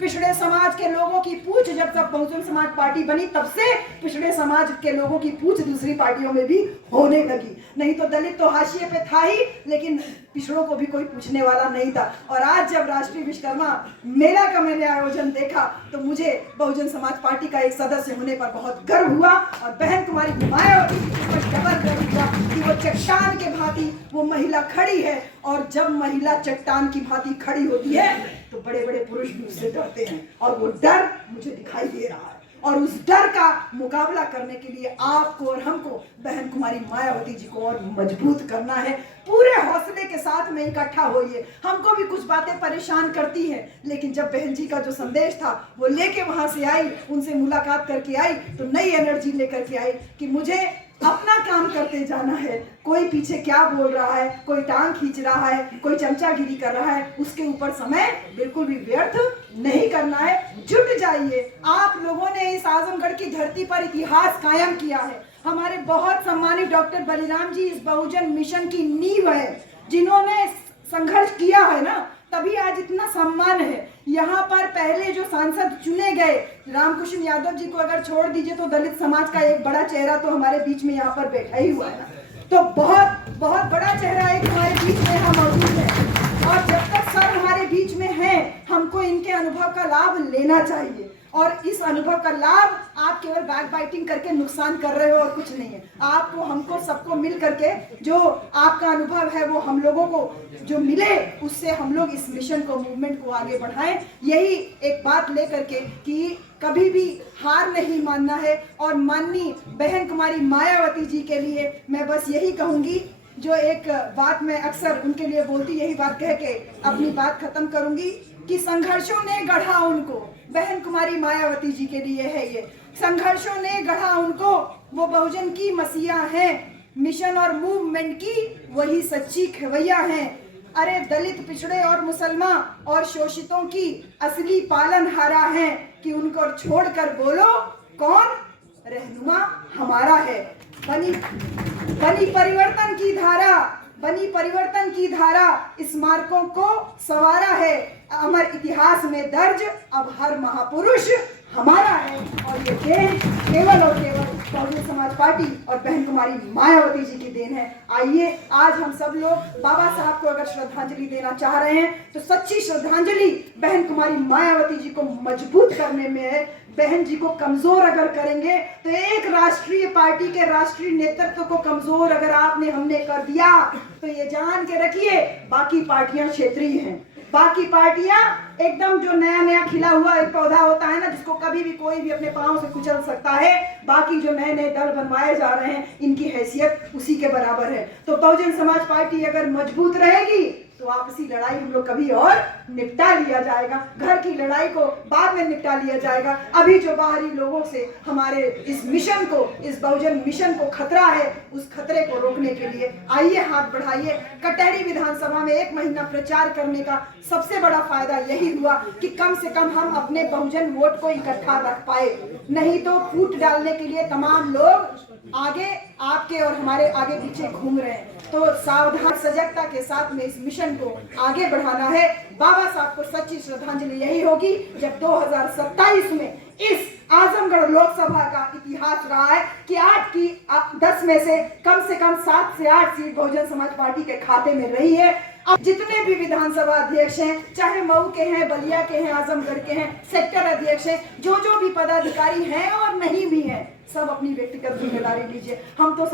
पिछड़े समाज के लोगों की पूछ जब तक बहुजन समाज पार्टी बनी तब से पिछड़े समाज के लोगों की पूछ दूसरी पार्टियों में भी होने लगी। नहीं तो दलित तो हाशिए पे था ही, लेकिन पिछड़ों को भी कोई पूछने वाला नहीं था। और आज जब राष्ट्रीय विश्वकर्मा मेला का मैंने आयोजन देखा तो मुझे बहुजन समाज पार्टी का एक सदस्य होने पर बहुत गर्व हुआ और बहन कुमारी मायावती पर डबल गर्व हुआ कि वो चट्टान के भांति वो महिला खड़ी है। और जब महिला चट्टान की भांति खड़ी होती है तो बड़े बड़े पुरुष भी उससे डरते हैं और वो डर मुझे दिखाई दे रहा है। और उस डर का मुकाबला करने के लिए आपको और हमको बहन कुमारी मायावती जी को और मजबूत करना है। पूरे हौसले के साथ में इकट्ठा होइए। हमको भी कुछ बातें परेशान करती हैं, लेकिन जब बहन जी का जो संदेश था वो लेके वहां से आई, उनसे मुलाकात करके आई तो नई एनर्जी लेकर के आई कि मुझे अपना काम करते जाना है। कोई पीछे क्या बोल रहा है, कोई टांग खींच रहा है, कोई चमचागिरी कर रहा है, उसके ऊपर समय बिल्कुल भी व्यर्थ नहीं करना है। जुट जाइए। आप लोगों ने इस आजमगढ़ की धरती पर इतिहास कायम किया है। हमारे बहुत सम्मानित डॉक्टर बलिराम जी इस बहुजन मिशन की नींव है। जिन्होंने संघर्ष किया है ना, तभी आज इतना सम्मान है। यहाँ पर पहले जो सांसद चुने गए रामकृष्ण यादव जी को अगर छोड़ दीजिए तो दलित समाज का एक बड़ा चेहरा तो हमारे बीच में यहाँ पर बैठा ही हुआ है ना। तो बहुत बहुत बड़ा चेहरा एक हमारे बीच में यहाँ मौजूद है। और जब तक सर हमारे बीच में है, हमको इनके अनुभव का लाभ लेना चाहिए। और इस अनुभव का लाभ आप केवल बैक बाइटिंग करके नुकसान कर रहे हो और कुछ नहीं है। आपको, हमको, सबको मिल करके जो आपका अनुभव है वो हम लोगों को जो मिले, उससे हम लोग इस मिशन को, मूवमेंट को आगे बढ़ाएं। यही एक बात लेकर के कि कभी भी हार नहीं मानना है। और माननीय बहन कुमारी मायावती जी के लिए मैं बस यही कहूंगी, जो एक बात मैं अक्सर उनके लिए बोलती, यही बात कह के अपनी बात खत्म करूंगी कि संघर्षों ने गढ़ा उनको। बहन कुमारी मायावती जी के लिए है ये, संघर्षों ने गढ़ा उनको, वो बहुजन की मसीहा हैं, मिशन और मूवमेंट की वही सच्ची खवैया हैं। अरे दलित, पिछड़े और मुसलमान और शोषितों की असली पालनहारा हैं कि उनको छोड़कर बोलो कौन रहनुमा हमारा है। बनी परिवर्तन की धारा, बनी परिवर्तन की धारा, स्मारकों को संवारा है। अमर इतिहास में दर्ज अब हर महापुरुष हमारा है। और ये देन केवल और केवल बहुजन समाज पार्टी और बहन कुमारी मायावती जी की देन है। आइए आज हम सब लोग बाबा साहब को अगर श्रद्धांजलि देना चाह रहे हैं तो सच्ची श्रद्धांजलि बहन कुमारी मायावती जी को मजबूत करने में है। बहन जी को कमजोर अगर करेंगे तो एक राष्ट्रीय पार्टी के राष्ट्रीय नेतृत्व को कमजोर अगर आपने हमने कर दिया तो ये जान के रखिए बाकी पार्टियां क्षेत्रीय हैं। बाकी पार्टियां एकदम जो नया नया खिला हुआ एक पौधा होता है ना, जिसको कभी भी कोई भी अपने पांव से कुचल सकता है, बाकी जो नए नए दल बनवाए जा रहे हैं इनकी हैसियत उसी के बराबर है। तो बहुजन समाज पार्टी अगर मजबूत रहेगी तो आपसी लड़ाई हम लोग कभी और निपटा लिया जाएगा। घर की लड़ाई को बाद में निपटा लिया जाएगा। अभी जो बाहरी लोगों से हमारे इस मिशन को, इस बहुजन मिशन को खतरा है, उस खतरे को रोकने के लिए आइए हाथ बढ़ाइए। कटहरी विधानसभा में 1 महीना प्रचार करने का सबसे बड़ा फायदा यही हुआ कि कम से कम हम अपने बहुजन वोट को इकट्ठा रख पाए। नहीं तो फूट डालने के लिए तमाम लोग आगे आपके और हमारे आगे पीछे घूम रहे हैं। तो सावधान, सजगता के साथ में इस मिशन को आगे बढ़ाना है। बाबा साहब को सच्ची श्रद्धांजलि यही होगी जब 2027 में इस आजमगढ़ लोकसभा का इतिहास रहा है कि 8 की 10 में से कम 7 से 8 सीट बहुजन समाज पार्टी के खाते में रही है। अब जितने भी विधानसभा अध्यक्ष हैं, चाहे मऊ के हैं, बलिया के हैं, आजमगढ़ के हैं, सेक्टर अध्यक्ष हैं, जो भी पदाधिकारी हैं और नहीं भी हैं, सब अपनी व्यक्तिगत जिम्मेदारी लीजिए। हम तो